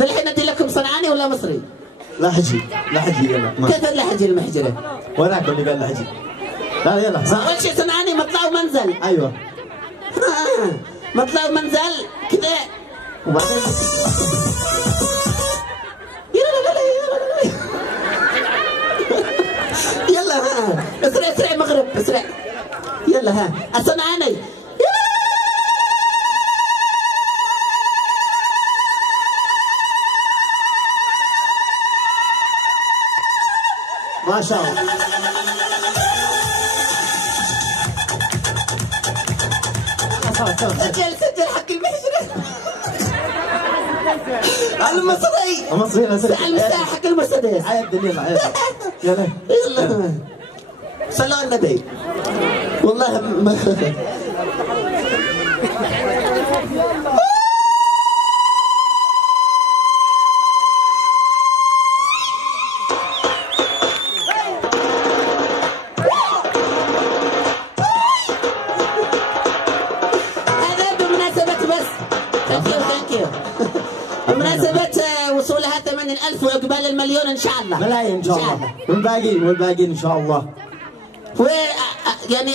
الحين ادي لكم صنعاني ولا مصري؟ لحجي يلا. كيف اللهجه المحجره؟ وراك اللي قال لحجي. لا يلا اول شيء صنعاني مطلع ومنزل. ايوه مطلع ومنزل كذا وبعدين يلا ها اسرع مغرب اسرع يلا ها الصنعاني ما شاء الله. سجل حق المحجرة المصري المساحة حق المرسيدس. عيب يلا يلا صلوا على النبي والله ما بمناسبة وصولها 80,000 وعقبال المليون ان شاء الله. ملايين ان شاء الله. والباقيين ان شاء الله. يعني